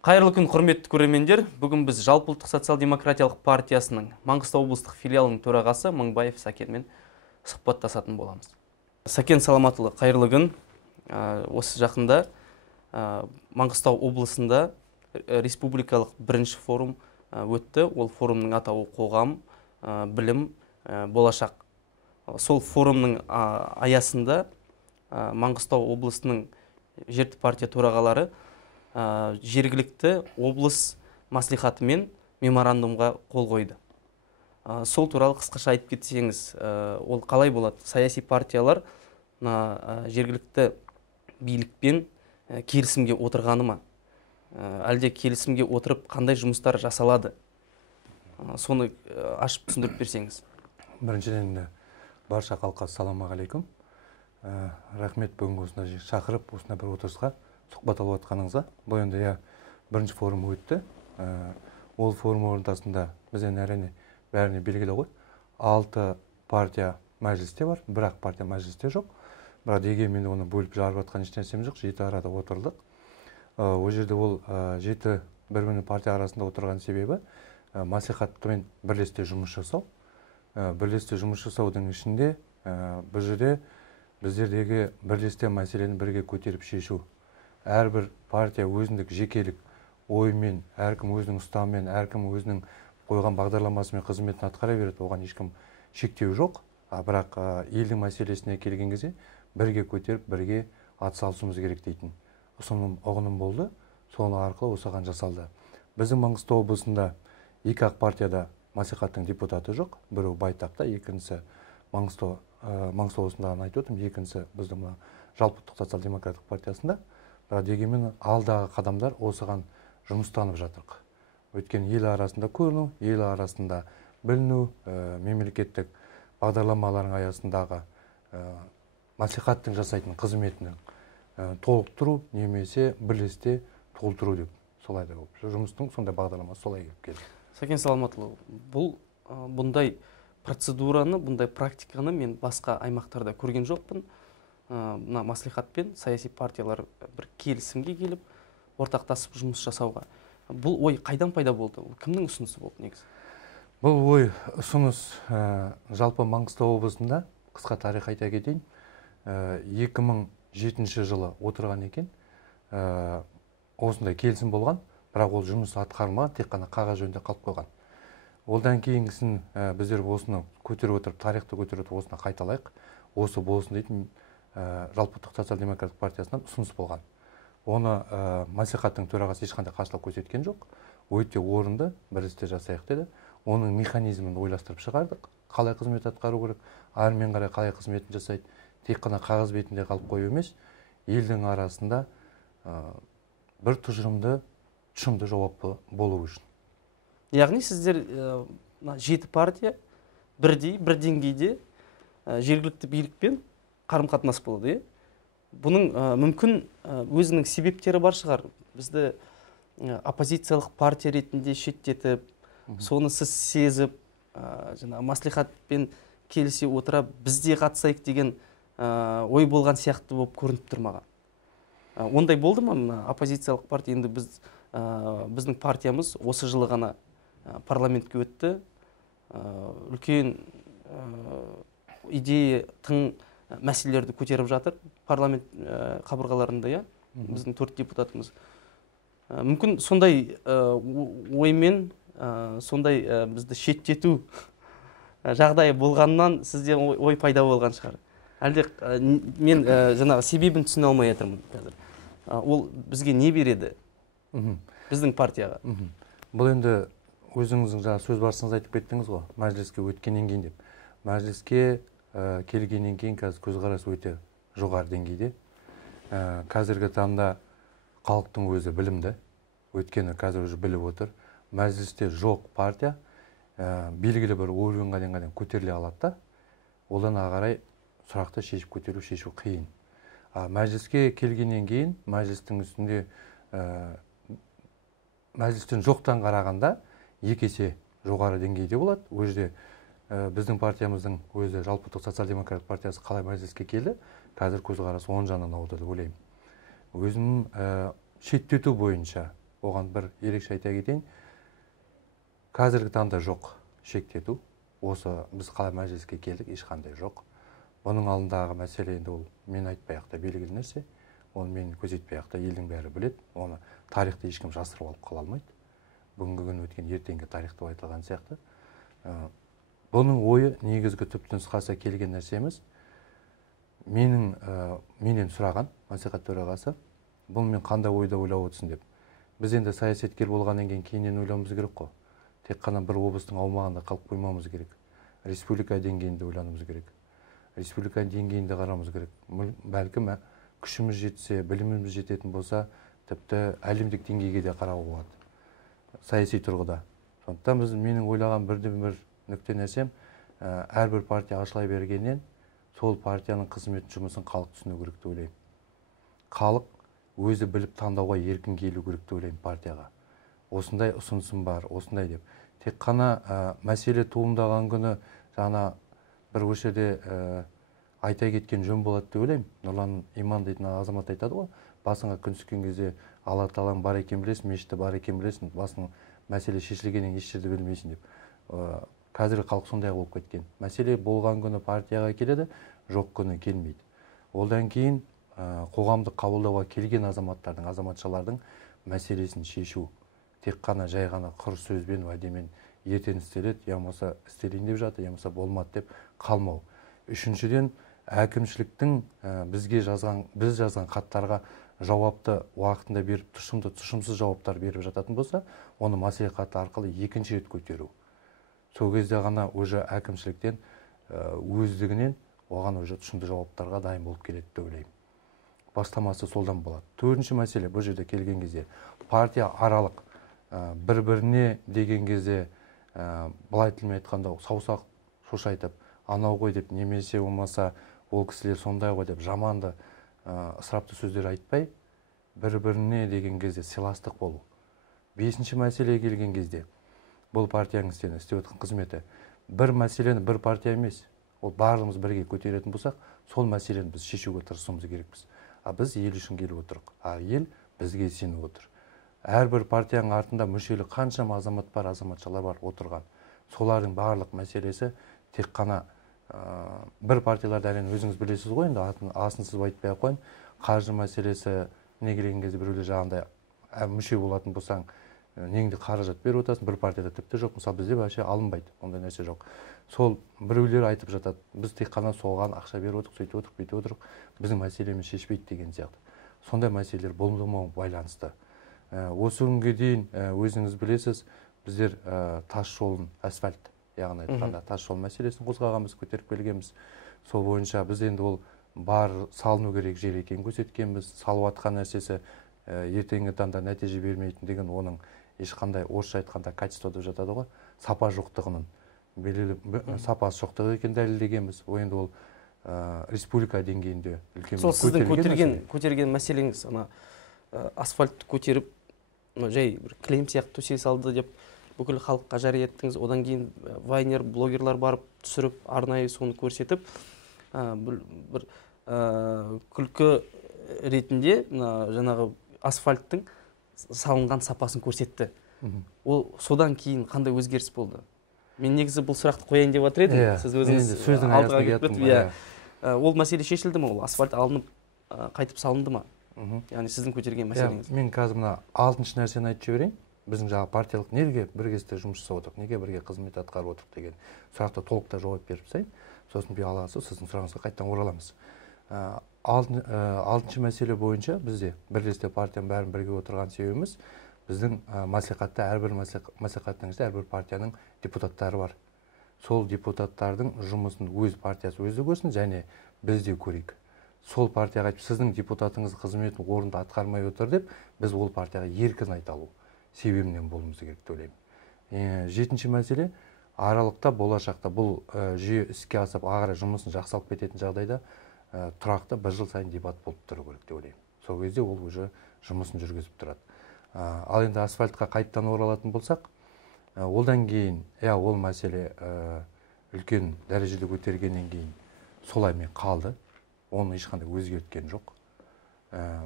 Қайырлы күн, құрметті көрермендер. Бүгін біз Жалпыұлттық социал-демократиялық партиясының Маңғыстау облыстық филиалының төрағасы Мыңбаев Сәкенмен сұхбаттасатын боламыз. Сәкен, саламатұлы, қайырлы күн. Осы жақында Маңғыстау облысында республикалық бірінші форум өтті. Ол форумның атауы қоғам, білім, болашақ. Сол форумның аясында Маңғыстау облысының жерді партия төрағалары жергілікті облыс маслихатымен меморандумға қол қойды. Сол туралы қысқаша айтып кетсеңіз, ол қалай болады? Саяси партиялар жергілікті билікпен келісімге отырғаны ма? Әлде келісімге отырып қандай жұмыстар жасалады? Соны ашып түсіндіріп берсеңіз. Біріншіден барша халыққа ассалаумағалейкум. Рахмет бүгінгі осында шақырып, осында бір отырысқа сұхбат алып отқаныңызға. Бұл енді бірінші форум өтті. Ол форум орынтасында бізден әрине бәріне белгілі ғой. 6 партия мәжілісте бар, бірақ партия мәжілісте жоқ. Бірақ дегенмен оны бөліп жарып жатқан ешнәрсем жоқ. 7 арада отырдық. Ол жерде ол 7 бір-бірінің партия арасында отырған себебі маслихатпен бірлесте жұмыс жасау. Бірлесте жұмыс жасаудың ішінде бұл жерде біздердегі бірлесте мәселені бірге көтеріп шешу. Әрбір партия өзіндік жекелік оймен, әркім өзінің ұстаныммен, әркім өзінің қойған бағдарламасымен қызметін атқара береді. Оған ешкім шектеу жоқ. Бірақ елдің мәселесіне келген кезде бірге көтеріп, бірге атсалысуымыз керек дейтін ұғыным болды. Соны арқылы осыған жасалды. Біздің Маңғыстау облысында 2 партияда маслихаттың депутаты жоқ. Біреу Байтақта, екіншісі Маңғыстау облысында айтып отырмын, екіншісі біздің Жалпыұлттық социал-демократиялық партиясында. Дегенмен алдағы қадамдар осыған жұмыстанып жатырық. Өйткені ел арасында көріну, ел арасында біліну, мемлекеттік бағдарламалардың аясындағы маслихаттың жасайтын қызметінің толықтыру немесе бірлесте толтыру деп солай да жұмыстың сондай бағдарламасы солай келді. Сәкен, саламатұлы, бұндай процедураны, бұндай практиканы мен басқа аймақтарда көрген жоқпын. Маслихатпен саяси партиялар бір келісімге келіп, ортақтасып жұмыс жасауға. Бұл ой қайдан пайда болды? Кімнің ұсынысы болды негізі? Бұл ой ұсыныс жалпы Маңғыстау облысында, қысқа тарих айта кетейін, 2007 жылы отырған екен. Осындай келісім болған, бірақ ол жұмыс атқарылмаған, тек қана қағаз жөнінде қалып қойған. Олдан кейінгісін біздер осыны көтеріп отырып, тарихты көтеріп отырып, осыны қайталайық. Осы болсын дейтін Жалпыұлттық социал-демократиялық партиясынан ұсыныс болған. Оны маслихаттың төрағасы ешқандай қарсылық көрсеткен жоқ. Өте орынды, бірлесте жасайық деді. Оның механизмін ойластырып шығардық. Қалай қызмет атқару керек, әрмен қарай қалай қызметін жасайды. Тек қана қағаз бетінде қалып қою емес, елдің арасында бір тұжырымды, тұшымды жауапты болу үшін. Яғни сіздер 7 партия бірдей, бір деңгейде жергілікті билікпен қарым-қатынас болады. Бұның мүмкін өзінің себептері бар шығар. Бізді оппозициялық партия ретінде шеттетіп, соны сіз сезіп, маслихатпен келісе отыра бізде қатысайық деген ой болған сияқты болып көрініп тұр маған. Ондай болды ма? Оппозициялық партия, енді біздің партиямыз осы жылы ғана парламентке өтті. Үлкен идея, тың мәселелерді көтеріп жатыр парламент қабырғаларында, біздің 4 депутатымыз. Мүмкін сондай оймен, сондай бізді шеттету жағдайы болғаннан сізде ой пайда болған шығар. Әлде мен жаңағы себебін түсіне алмай жатырмын қазір. Ол бізге не береді? Біздің партияға. Бұл енді өзіңіздің жаңа сөз барысыңыз айтып кеттіңіз ғой, мәжіліске өткеннен кейін деп. Мәжіліске келгеннен кейін қазір көзқарас өте жоғары деңгейде. Қазіргі таңда халықтың өзі білімді, өткені қазір уже біліп отыр. Мәжілісте жоқ партия белгілі бір орынға дейін көтеріле алады да, одан ағарай сұрақты шешу қиын. Мәжіліске келгеннен кейін мәжілістің үстінде мәжілістен жоқтан қарағанда 2 есе жоғары деңгейде болады. Ол жерде біздің партиямыздың өзі Жалпыұлттық социал-демократиялық партиясы қалай мәжіліске келді, қазір көзқарасы оң жағынан ауды деп ойлаймын. Өзім шеттету бойынша оған бір ерекше айта кетейін. Қазіргі таңда жоқ шектету. Осы біз қала мәжіліске келдік, ешқандай жоқ. Бұның алдындағы мәселе енді ол мен айтпай-ақ та белгілі нәрсе. Оны мен көрсетпей-ақ та елдің бәрі біледі. Оны тарихты ешкім жасырып алып қала алмайды. Бүгінгі күн өткен ертеңгі тарихты айтылған сияқты. Бұның ойы негізгі түпнұсқасы келген нәрсеміз. Менен сұраған мәслихат төрағасы, бұл мен қандай ойда ойлап отырсың деп. Біз енді саясаткер болғаннан кейіннен ойлауымыз керек қой. Тек қана бір облыстың аумағында қалып қоймауымыз керек. Республика деңгейінде ойлануымыз керек. Республика деңгейінде қарауымыз керек. Бәлкім күшіміз жетсе, біліміміз жететін болса, тіпті әлемдік деңгейге де қарауға болады. Саяси тұрғыда. Сондықтан менің ойлаған бірден-бір нүкте нәрсем, әрбір партия ашылай бергеннен сол партияның қызмет жұмысын халық түсіну керек деп ойлаймын. Халық өзі біліп таңдауға еркін келу керек деп ойлаймын партияға. Осындай ұсынысым бар, осындай деп. Тек қана мәселе туындаған күні жаңа бір өшеде айта кеткен жөн болады деп ойлаймын. Нұрлан Иман дейтін азамат айтады ғой, басыңа күн түскен кезде Алла тағалаң бар екен білесің, мешітті бар екен білесің, басың мәселе шешілгеннен еш жерді білмейсің деп. Қазіргі халық сондай болып кеткен. Мәселе болған күні партияға келеді, жоқ күні келмейді. Олдан кейін қоғамдық қабылдауға келген азаматтардың, азаматшалардың мәселесін шешу. Тек қана жай ғана құр сөзбен, уәдемен ертең істеледі, я болмаса істелейін деп жатыр, я болмаса болмады деп қалмау. Үшіншіден, әкімшіліктің біз жазған хаттарға жауапты уақытында беріп, тұшымсыз жауаптар беріп жататын болса, оны мәслихат арқылы екінші рет көтеру. Сол кезде ғана уже әкімшіліктен өздігінен оған уже тұшымды жауаптарға дайын болып келеді деп ойлаймын. Бастамасы солдан болады. Төртінші мәселе бұл жерде келген кезде партия аралық бір-біріне деген кезде былай тілмен айтқанда саусақ шошайтып, анау ғой деп, немесе болмаса ол кісілер сондай ғой деп жаманды ысырапты сөздер айтпай, бір-біріне деген кезде сыйластық болу. Бесінші мәселеге келген кезде бұл партияның істеп отқан қызметі бір мәселені бір партия емес, ол барлығымыз бірге көтеретін болсақ, сол мәселені біз шешуге тырысуымыз керекпіз. Біз ел үшін келіп отырық, ел бізге сеніп отыр. Әрбір партияның артында мүшелі қаншама азамат бар, азаматшалар бар отырған. Солардың барлық мәселесі тек қана бір партияларда әрине өзіңіз білесіз ғой, енді асын сіз айтпай ақ қойын. Қаржы мәселесі не келген кезде біреулер жағында мүше болатын болсаң, неңді қаражат беріп отырасың, бір партияда тіпті жоқ. Мысалы бізде вообще алынбайды, ондай нәрсе жоқ. Сол біреулер айтып жатады, біз тек қана соған ақша беріп отырық, сөйтіп отырық, бүйтіп отырық, біздің мәселеміз шешпейді деген сияқты. Сондай мәселелер болмауға байланысты. Осы күнге дейін өзіңіз білесіз, біздер тас жолын, асфальт, яғни айтқанда тас жол мәселесін қозғағанбыз, көтеріп келгенбіз. Сол бойынша біз енді ол бар салыну керек жер екенін көрсеткенбіз. Салып жатқан нәрсесі ертеңгі таңда нәтиже бермейтін деген оның ешқандай орысша айтқанда качество деп жатады ғой, сапа жоқтығының сапасы жоқтығы екенін дәлелдегенбіз. Енді ол республика деңгейінде үлкен. Сол сіздің көтерген мәселеңіз, асфальтты көтеріп, жай бір кілем сияқты төсей салды деп бүкіл халыққа жария еттіңіз. Одан кейін вайнер, блогерлар барып түсіріп, арнайы соны көрсетіп, бір күлкі ретінде жаңағы асфальттың салынған сапасын көрсетті. Ол содан кейін қандай өзгеріс болды? Мен негізі бұл сұрақты қояйын деп отыр едім. Сіз өзіңіз алдыға кетіп кетіп, ол мәселе шешілді ме? Ол асфальт алынып, қайтып салынды ма? Яғни сіздің көтерген мәселеңіз. Мен қазір мына 6-шы нәрсені айтып жіберейін. Біздің жаңа партиялық неге біргесте жұмыс жасап отырық, неге бірге қызмет атқарып отырық деген сұраққа толықтай жауап беріп тастайын. Сосын алғансыз сіздің сұрағыңызға қайтадан ораламыз. 6-шы мәселе бойынша бізде бірлесте партияның бәрін бірге отырған себебіміз, біздің мәслихатта әрбір мәслихаттың ішінде әрбір партияның депутаттары бар. Сол депутаттардың жұмысын өз партиясы өзі көрсін, және біз де көрейік. Сол партияға айтып, сіздің депутатыңыз қызметін орынды атқармай отыр деп, біз ол партияға еркін айта алу себебінен болуымыз керек деп ойлаймын. 7-ші мәселе, аралықта болашақта бұл жүйе іске асып, ағара жұмысын жақсалып кететін жағдайда тұрақты бір жыл сайын дебат болып тұру керек деп ойлаймын. Сол кезде ол уже жұмысын жүргізіп тұрады. Ал енді асфальтқа қайттан оралатын болсақ, олдан кейін, ол мәселе үлкен дәрежеде көтергеннен кейін солаймен қалды. Оны ешқандай өзгерткен жоқ.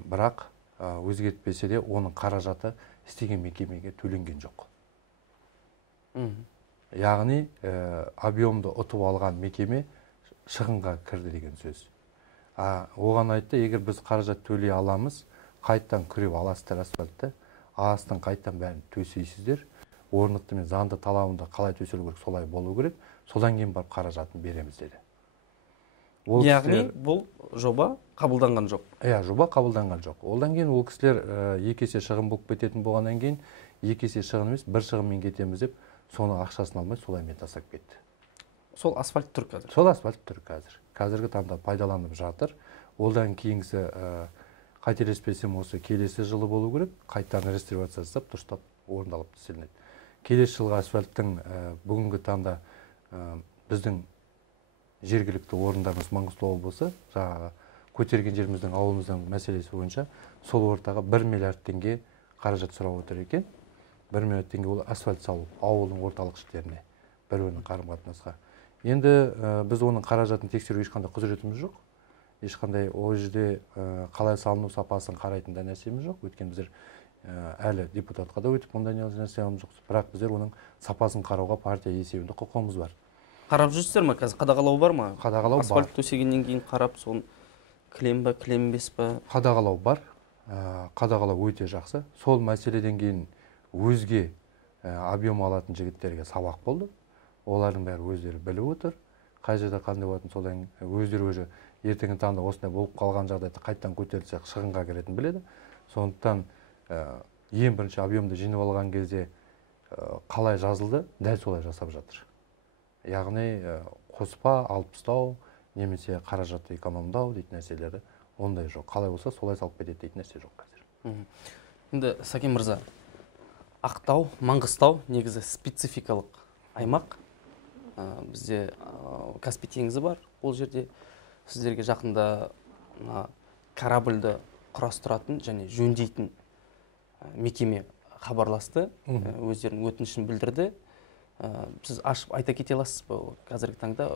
Бірақ өзгертпесе де оның қаражаты істеген мекемеге төленген жоқ. Мгм. Яғни объемды ұтып алған мекеме шығынға кірді деген сөз. Оған айтты, егер біз қаражат төлей аламыз, қайттан күреп аласыздар асфальтты, астын қайттан бәрін төсейсіздер, орнықты мен заңды талабында қалай төселу керек, солай болу керек, содан кейін барып қаражатын береміз деді. Яғни бұл жоба қабылданған жоқ. Жоба қабылданған жоқ. Олдан кейін ол кісілер екі есе шығын болып кететін болғаннан кейін, екі есе шығын емес, бір шығынмен кетеміз деп, соны ақшасын алмай солаймен тастап кетті. Сол асфальт тұр қазір. Сол асфальт тұр қазір. Қазіргі таңда пайдаланып жатыр. Олдан кейінгісі қателеспесем осы келесі жылы болу керек, қайттан реставрация жасап, дұрыстап орындалып төселінеді. Келесі жылғы асфальттың бүгінгі таңда біздің жергілікті орындарымыз Маңғыстау облысы жаңағы көтерген жеріміздің ауылымыздың мәселесі бойынша сол ортаға 1 миллиард теңге қаражат сұрап отыр екен. 1 миллиард теңге ол асфальт салу ауылдың орталық шеттеріне, бір-бірінің қарым-қатынасқа. Енді біз оның қаражатын тексеру ешқандай құзыретіміз жоқ. Ешқандай ол жерде қалай салыну сапасын қарайтын да нәрсеміз жоқ. Өйткені біздер әлі депутатқа да өтіп ондай нәрсеміз жоқ. Бірақ біздер оның сапасын қарауға партия есебінде құқығымыз бар. Қарап жүрсіздер ме қазір? Қадағалау бар ма? Қадағалау бар. Асфальт төсегеннен кейін қарап, соны кілем ба, кіленбес па? Қадағалау бар. Қадағалау өте жақсы. Сол мәселеден кейін өзге объем алатын жігіттерге сабақ болды. Олардың бәрі өздері біліп отыр. Қай жерде қандай болатынын содан өздері өзі ертеңгі таңда осындай болып қалған жағдайда қайттан көтерілсе шығынға кіретінін біледі. Сондықтан ең бірінші объемды жинап алған кезде қалай жазылды, дәл солай жасап жатыр. Яғни қоспа, алып тастау, немесе қаражатты экономдау дейтін нәрселері ондай жоқ. Қалай болса солай салып кетеді дейтін нәрсе жоқ қазір. Енді Сәкен мырза, Ақтау, Маңғыстау негізі спецификалық аймақ. Бізде Каспий теңізі бар. Ол жерде сіздерге жақында корабльді құрастыратын және жөндейтін мекеме хабарласты. Өздерінің өтінішін білдірді. Сіз ашып айта кете аласыз ба? Қазіргі таңда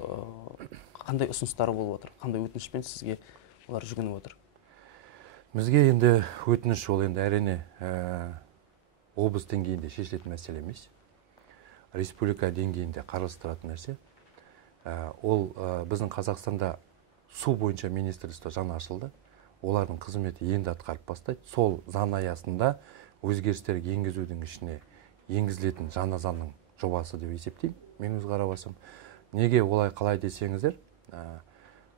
қандай ұсыныстары болып отыр? Қандай өтінішпен сізге олар жүгініп отыр? Бізге енді өтініш ол енді әрине облыс деңгейінде шешілетін мәселе емес. Республика деңгейінде қарастыратын нәрсе. Ол біздің Қазақстанда су бойынша министрлікте жаңа ашылды. Олардың қызметі енді атқарып бастайды. Сол заң аясында өзгерістер енгізудің ішіне енгізілетін жаңа заңның жобасы деп есептеймін. Мен өз қарап барсам. Неге олай қалай десеңіздер,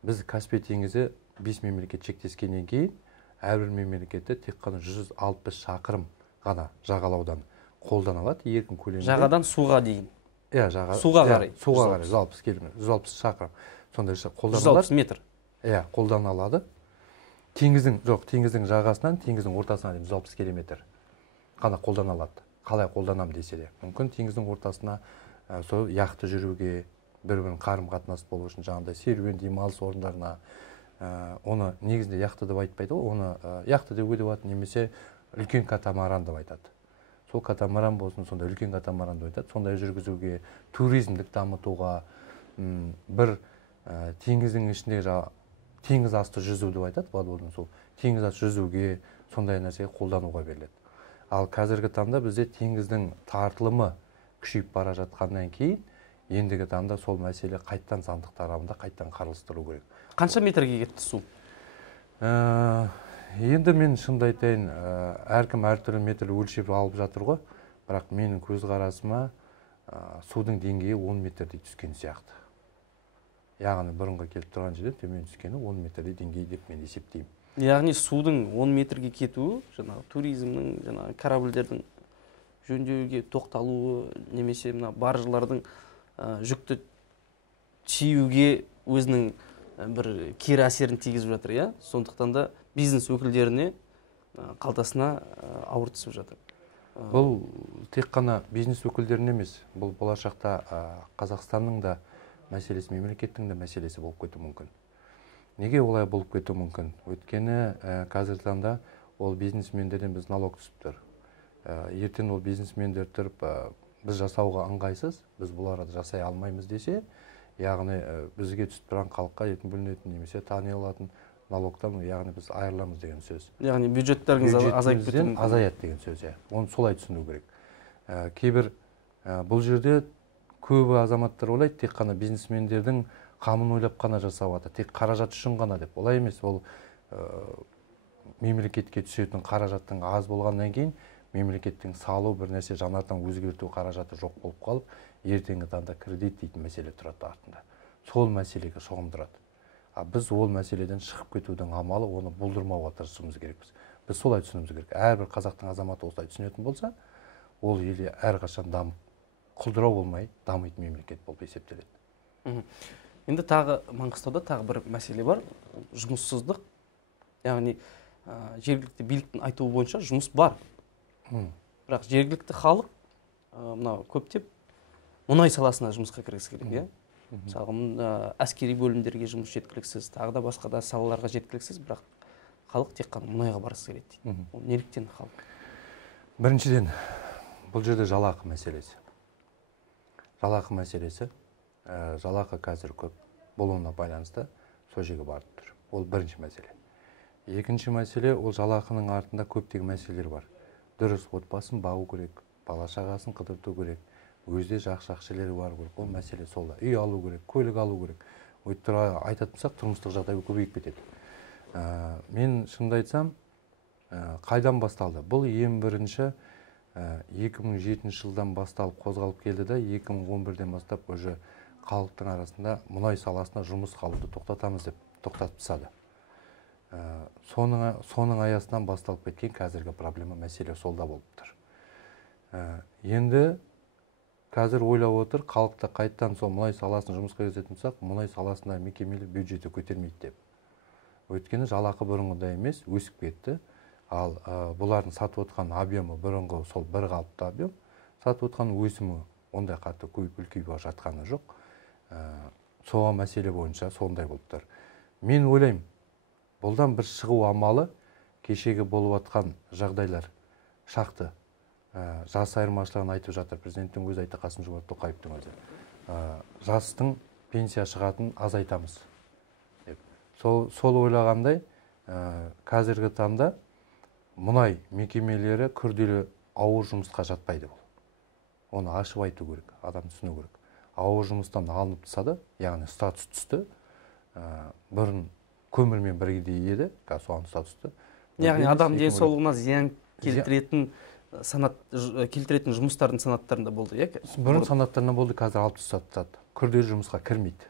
біз Каспий теңізі 5 мемлекет шектескеннен кейін әрбір мемлекетте тек қана 160 шақырым ғана жағалаудан қолдана алады, еркін көлемде. Жағадан суға дейін. Суға қарай 160 км, 160 шақырым. Сондай қолдана алады. 160 метр. Қолдана алады. Теңіздің жағасынан теңіздің ортасына дейін 160 км ғана қолдана алады. Қалай қолданам десе де. Мүмкін теңіздің ортасына сол яхта жүруге, бір-бірін қарым-қатынас болу үшін жаңағыдай серуен демалыс орындарына, оны негізінде яхта деп айтпайды, оны яхта деп болады, немесе үлкен катамаран деп айтады. Сол катамаран болсын, сонда үлкен катамаран деп айтады. Сондай жүргізуге, туризмдік дамытуға, бір теңіздің ішінде теңіз асты жүзу деп айтады, подводный сол теңіз асты жүзуге, сондай нәрсеге қолдануға беріледі. Ал қазіргі таңда бізде теңіздің тартылымы күшейіп бара жатқаннан кейін, ендігі таңда сол мәселе қайттан заңдық тарабында қайттан қарастырылу керек. Қанша метрге кетті су? Енді мен шынымды айтайын, әркім әртүрлі метр өлшеп алып жатыр ғой, бірақ менің көзқарасыма судың деңгейі 10 метрдей түскен сияқты. Яғни бұрынғы келіп тұрған жерден төмен түскені 10 метрдей деңгей деп мен есептеймін. Яғни судың 10 метрге кетуі, жаңағы туризмнің, жаңағы корабльдердің жөндеуге тоқталуы, немесе баржылардың жүкті тиеуге өзінің бір кері әсерін тигізіп жатыр, иә? Сондықтан да бизнес өкілдеріне қалтасына ауыр түсіп жатыр. Бұл тек қана бизнес өкілдеріне емес, бұл болашақта Қазақстанның да мәселесі, мемлекеттің де мәселесі болып кетуі мүмкін. Неге олай болып кетуі мүмкін? Өйткені қазіргі таңда ол бизнесмендерден біз налог түсіп тұр. Ертең ол бизнесмендер тұрып, біз жасауға ыңғайсыз, біз бұл арада жасай алмаймыз десе, яғни бізге түсіп тұрған халыққа ертең бөлінетін немесе тани алатын налогтан, яғни біз айырыламыз деген сөз. Яғни бюджеттеріңіз азайып кетуі мүмкін. Азаяды деген сөз, оны солай түсіну керек. Кейбір бұл жерде көбі азаматтар ойлайды, тек қана бизнесмендердің қамын ойлап қана жасап жатыр, тек қаражат үшін ғана деп. Олай емес, ол мемлекетке түсетін қаражаттың аз болғаннан кейін мемлекеттің салу бір нәрсе жанардан өзгерту қаражаты жоқ болып қалып, ертеңгі таңда кредит дейтін мәселе тұрады артында. Сол мәселеге шоғындырады. Біз ол мәселеден шығып кетудің амалы, оны болдырмауға тырысуымыз керекпіз. Біз солай түсінуіміз керек. Әрбір қазақтың азаматы осылай түсінетін болса, ол елде әрқашан құлдырау болмай дамитын мемлекет болып есептеледі. Енді тағы Маңғыстауда тағы бір мәселе бар, жұмыссыздық. Яғни жергілікті биліктің айтуы бойынша жұмыс бар. Бірақ жергілікті халық мынау көптеп мұнай саласына жұмысқа кіргісі келеді. Мысалы, әскери бөлімдерге жұмыс жеткіліксіз, тағы да басқа да салаларға жеткіліксіз, бірақ халық тек қана мұнайға барғысы келеді дейді. Ол неліктен халық? Біріншіден, бұл жерде жалақы мәселесі. Жалақы мәселесі, жалақы қазір көп болуына байланысты сол жерге барып тұр. Ол бірінші мәселе. Екінші мәселе, ол жалақының артында көптеген мәселелер бар. Дұрыс отбасын бағу керек, бала шағасын қыдырту керек, өзде жақсы жерлері бар керек. Ол мәселе солда. Үй алу керек, көлік алу керек. Өйткені айтатын болсақ, тұрмыстық жағдай көбейіп кетеді. Мен шынымды айтсам, қайдан басталды? Бұл ең бірінші 2007 жылдан басталып қозғалып келді да, 2011-ден бастап уже халықтың арасында мұнай саласына жұмыс қалуды тоқтатамыз деп тоқтатып тастады. Соның аясынан басталып кеткен қазіргі проблема мәселе солда болып тұр. Енді қазір ойлап отыр, халықты қайттан сол мұнай саласын жұмысқа кететін болсақ, мұнай саласында мекемелер бюджеті көтермейді деп. Өйткені жалақы бұрынғыдай емес, өсіп кетті. Ал бұлардың сатып отқан объемы бұрынғы сол бір қалыпты объем, сатып отқан өсімі ондай қатты үлкейіп жатқаны жоқ. Соған мәселе бойынша сондай болып тұр. Мен ойлаймын, бұлдан бір шығу амалы кешегі болып жатқан жағдайлар шақты. Жас айырмашылығын айтып жатыр. Президенттің өзі айтты, Қасым-Жомарт Тоқаевтың өзі. Жастың пенсия шығатын азайтамыз. Сол ойлағандай, қазіргі таңда мұнай мекемелері күрделі ауыр жұмысқа жатпайды бұл. Оны ашып айту керек, адам түсіну керек. Ауыр жұмыстан алынып тастады, яғни статус түсті. Бұрын көмірмен біргедей еді, қазір соған статус түсті. Яғни адам денсаулығына зиян келтіретін жұмыстардың санаттарында болды, иә? Бұрын санаттарында болды, қазір алып тастады. Күрделі жұмысқа кірмейді.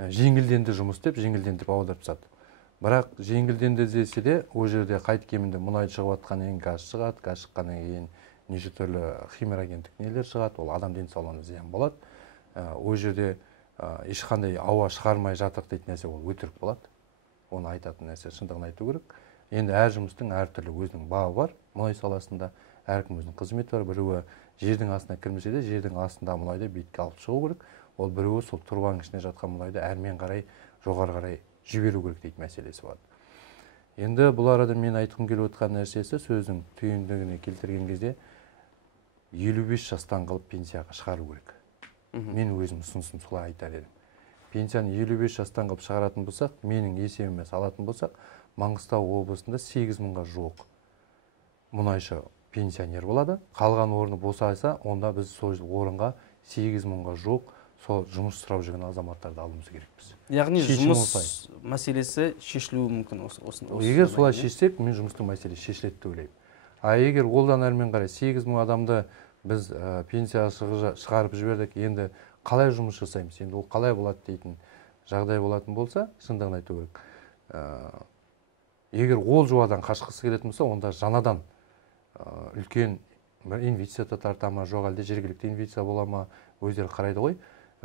Жеңілденді жұмыс деп, жеңілдендіріп аударып тастады. Бірақ жеңілденді десе де, ол жерде қайт кемінде мұнай шығып жатқаннан кейін газ шығады, газ шыққаннан кейін неше түрлі химиогендік нелер шығады, ол адам денсаулығына зиян болады. Ол жерде ешқандай ауа шығармай жатық дейтін нәрсе ол өтірік болады. Оны айтатын нәрсе шындығын айту керек. Енді әр жұмыстың әртүрлі өзінің бабы бар. Мұнай саласында әркім өзінің қызметі бар. Біреуі жердің астына кірмесе де, жердің астында мұнайды бетке алып шығу керек. Ол біреуі сол тұрбаның ішіне жатқан мұнайды әрмен қарай, жоғары қарай жіберу керек дейтін мәселесі бар. Енді бұл арада мен айтқым келіп отқан нәрсесі, сөздің түйіндігіне келтірген кезде 55 жастан қалып пенсияға шығару керек. Мен өзім ұсынысын солай айтар едім. Пенсияны 55 жастан қалып шығаратын болсақ, менің есебіме салатын болсақ, Маңғыстау облысында 8 мыңға жуық мұнайшы пенсионер болады. Қалған орны босаса, онда біз сол орынға 8 мыңға жуық сол жұмыс сұрап жүрген азаматтарды алуымыз керекпіз. Яғни жұмыс мәселесі шешілуі мүмкін осы. Егер солай шешсек, мен жұмыстың мәселесі шешіледі деп ойлаймын. Егер олдан әрмен қарай 8 мың адамды біз пенсияға шығарып жібердік, енді қалай жұмыс жасаймыз, енді ол қалай болады дейтін жағдай болатын болса, шындығын айту керек. Егер ол жуадан қашқысы келетін болса, онда жаңадан үлкен инвестиция тарта ма, жоқ әлде жергілікті инвестиция бола ма, өздері қарайды ғой,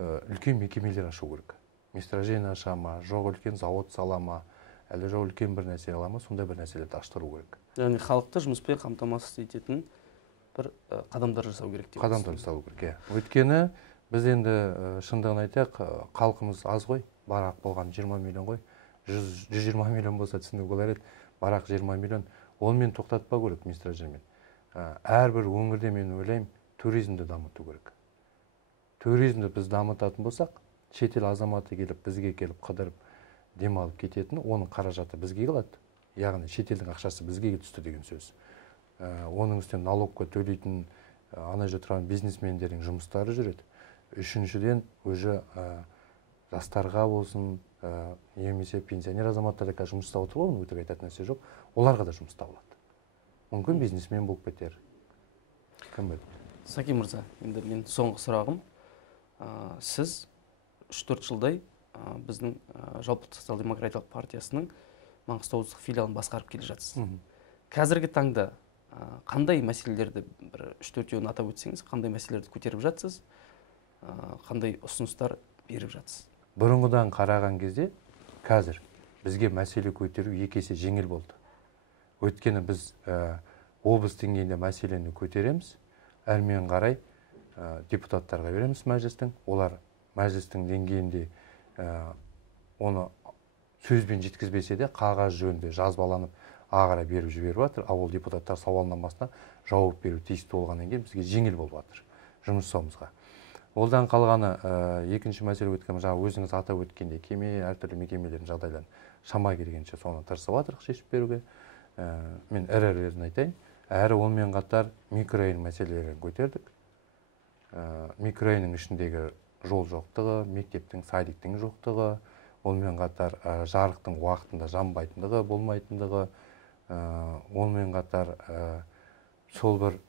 үлкен мекемелер ашу керек. Месторождение аша ма, жоқ үлкен завод сала ма, әлде жоқ үлкен бір нәрсе ала ма, сондай бір нәрселерді аштыру керек. Яғни халықты жұмыспен қамтамасыз ететін бір қадамдар жасау керек деп. Қадамдар жасау керек. Өйткені біз енді шындығын айтайық, халқымыз аз ғой, барақ болған 20 миллион ғой. 120 миллион болса түсінуге болар еді, барақ 20 миллион. Онымен тоқтатпау керек месторождениемен. Әрбір өңірде мен ойлаймын, туризмді дамыту керек. Туризмді біз дамытатын болсақ, шетел азаматы келіп, бізге келіп қыдырып, демалып кететін, оның қаражаты бізге қалады. Яғни шетелдің ақшасы бізге түсті деген сөз. Оның үстіне налогқа төлейтін ана жерде тұрған бизнесмендердің жұмыстары жүреді. Үшіншіден, уже жастарға болсын, немесе пенсионер азаматтар да жұмыс істеп отыр ғой, оның өтірік айтатын нәрсе жоқ. Оларға да жұмыс табылады. Мүмкін бизнесмен болып кетер. Кім біледі? Сакен мырза, енді мен соңғы сұрағым, сіз 3-4 жылдай біздің жалпы социал-демократиялық партиясының Маңғыстау облыстық филиалын басқарып келе жатсыз. Қазіргі таңда қандай мәселелерді бір 3-4-еуін атап өтсеңіз, қандай мәселелерді көтеріп жатсыз, қандай ұсыныстар беріп жатсыз? Бұрынғыдан қараған кезде қазір бізге мәселе көтеру екі есе жеңіл болды. Өйткені біз облыс деңгейінде мәселені көтереміз, әрмен қарай депутаттарға береміз мәжілістің. Олар мәжілістің деңгейінде оны сөзбен жеткізбесе де қағаз жөнінде жазбаланып ағара беріп жіберіп жатыр. Ол депутаттар сауалнамасына жауап беру тиісті болғаннан кейін бізге жеңіл болып жатыр жұмыс жасауымызға. Олдан қалғаны екінші мәселе өткен, жаңа өзіңіз атап өткенде әртүрлі мекемелердің жағдайларын шама келгенше соны тырысып жатырық шешіп беруге. Мен ірі-ірілерін айтайын. Әрі онымен қатар микрорайон мәселелерін көтердік. Микрорайонның ішіндегі жол жоқтығы, мектептің, садиктің жоқтығы, онымен қатар жарықтың уақытында жанбайтындығы, болмайтындығы, онымен қатар сол бір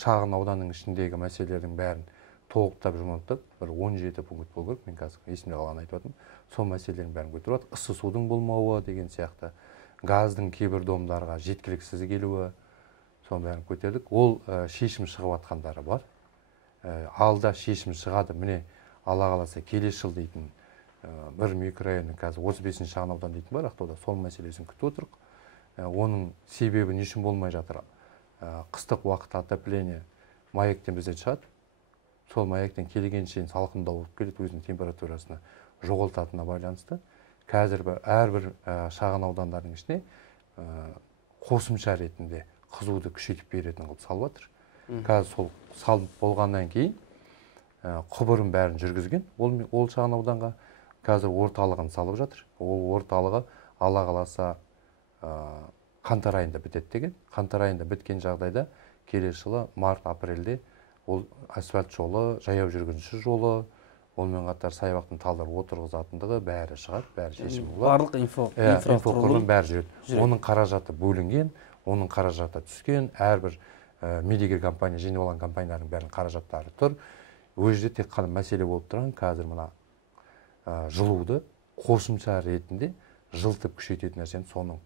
шағын ауданның ішіндегі мәселелердің бәрін толықтап жұмылдырып, бір 17 пункт болу керек, мен қазір есімде қалғанын айтып отырмын. Сол мәселелердің бәрін көтеріп жатыр. Ыссы судың болмауы деген сияқты, газдың кейбір домдарға жеткіліксіз келуі, соның бәрін көтердік. Ол шешім шығып жатқандары бар. Алда шешім шығады. Міне, Алла қаласа келесі жыл дейтін бір микрорайонның қазір 35-ші шағын аудан дейтін бар Ақтауда, сол мәселесін күтіп отырық. Оның себебі не үшін болмай жатыр? Қыстық уақыт отопление маектен бізден шығады. Сол маектен келгенше салқындау болып келеді, өзінің температурасына жоғалтатынына байланысты. Қазір әрбір шағын аудандардың ішіне қосымша ретінде қызуды күшейтіп беретін қылып салып жатыр. Қазір сол салып болғаннан кейін құбырын бәрін жүргізген. Ол шағын ауданға қазір орталығын салып жатыр. Ол орталығы Алла қаласа қаңтар айында бітеді деген. Қаңтар айында біткен жағдайда келесі жылы март-апрельде ол асфальт жолы, жаяу жүргінші жолы, онымен қатар саябақтың талдар отырғызатындығы бәрі шығады, бәрі шешім болады. Барлық инфрақұрылым бәрі жүреді. Оның қаражаты бөлінген, оның қаражаты түскен, әрбір медиагер компания, жеңіп алған компаниялардың бәрінің қаражаттары тұр. Ол жерде тек қана мәселе болып тұрған қазір мына жылуды қосымша ретінде жылытып күшейтетін нәрсені соның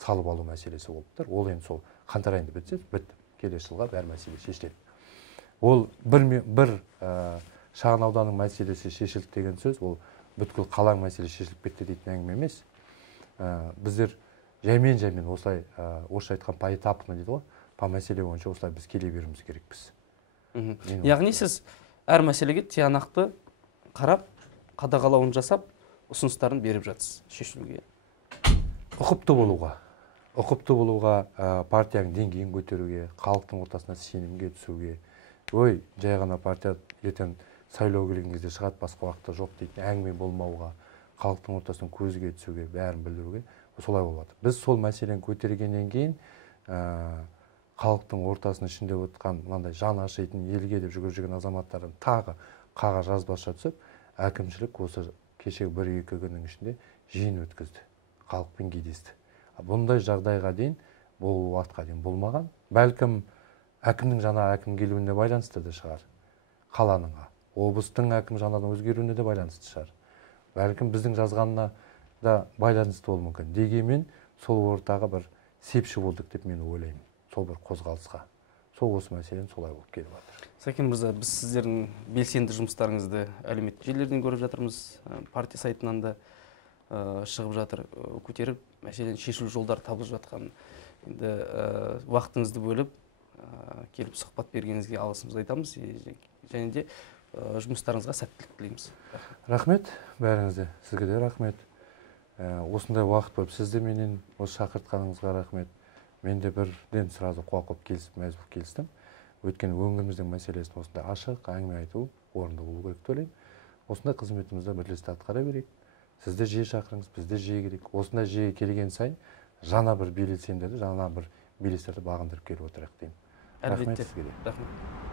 салып алу мәселесі болып тұр. Ол енді сол қаңтар айында бітсе, бітті. Келесі жылға бәр мәселе шешіледі. Ол бір шағын ауданның мәселесі шешілді деген сөз, ол бүткіл қаланың мәселесі шешіліп кетті дейтін әңгіме емес. Біздер жаймен осылай, орысша айтқан поэтапно дейді ғой, по мәселе бойынша осылай біз келе беруіміз керекпіз. Яғни сіз әр мәселеге тиянақты қарап, қадағалауын жасап, ұсыныстарын беріп жатсыз шешілуге. Ұқыпты болуға, партияның деңгейін көтеруге, халықтың ортасына сенімге түсуге. Ой, жай ғана партия ертең сайлау келген кезде шығады, басқа уақытта жоқ дейтін әңгіме болмауға, халықтың ортасынан көзге түсуге, бәрін білдіруге, солай болады. Біз сол мәселені көтергеннен кейін халықтың ортасының ішінде өткен мынандай жан ашитын, елге деп жүгіріп жүрген азаматтардың тағы қағаз жазбаша түсіп, әкімшілік осы кешегі 1-2 күннің ішінде жиын өткізді, халықпен кездесті. Бұндай жағдайға дейін, бұл уақытқа дейін болмаған. Бәлкім әкімнің жаңа әкім келуіне байланысты да шығар, қаланыңға. Облыстың әкім жаңадан өзгеруіне де байланысты шығар. Бәлкім біздің жазғанына да байланысты болуы мүмкін. Дегенмен сол ортаға бір сепші болдық деп мен ойлаймын. Сол бір қозғалысқа. Сол осы мәселен солай болып келіп жатыр. Сакен мырза, біз сіздердің белсенді жұмыстарыңызды әлеуметтік желілерден көріп жатырмыз, партия сайтынан да шығып жатыр, көтеріп, мәселен шешу жолдар табылып жатқан. Енді уақытыңызды бөліп, келіп сұхбат бергеніңізге алғысымызды айтамыз, және де жұмыстарыңызға сәттілік тілейміз. Рахмет, бәріңізде, сізге де рахмет. Осындай уақыт болып, сізді менен осы шақыртқаныңызға рахмет. Мен де бірден сразу қуақып келістім. Өткен өңіріміздің мәселесін осындай ашық, әңгіме айту орынды болу керек деп ойлаймын. Осындай қызметімізді бірлесіп атқара берейік. сізді жиі шақырыңыз, бізді жиі керек. Осындай жиі келген сайын жаңа бір белсенділерді, жаңа бір белестерді бағындырып келіп отырайық деймін. Әлбетте. Рахмет сізге де. Рахмет.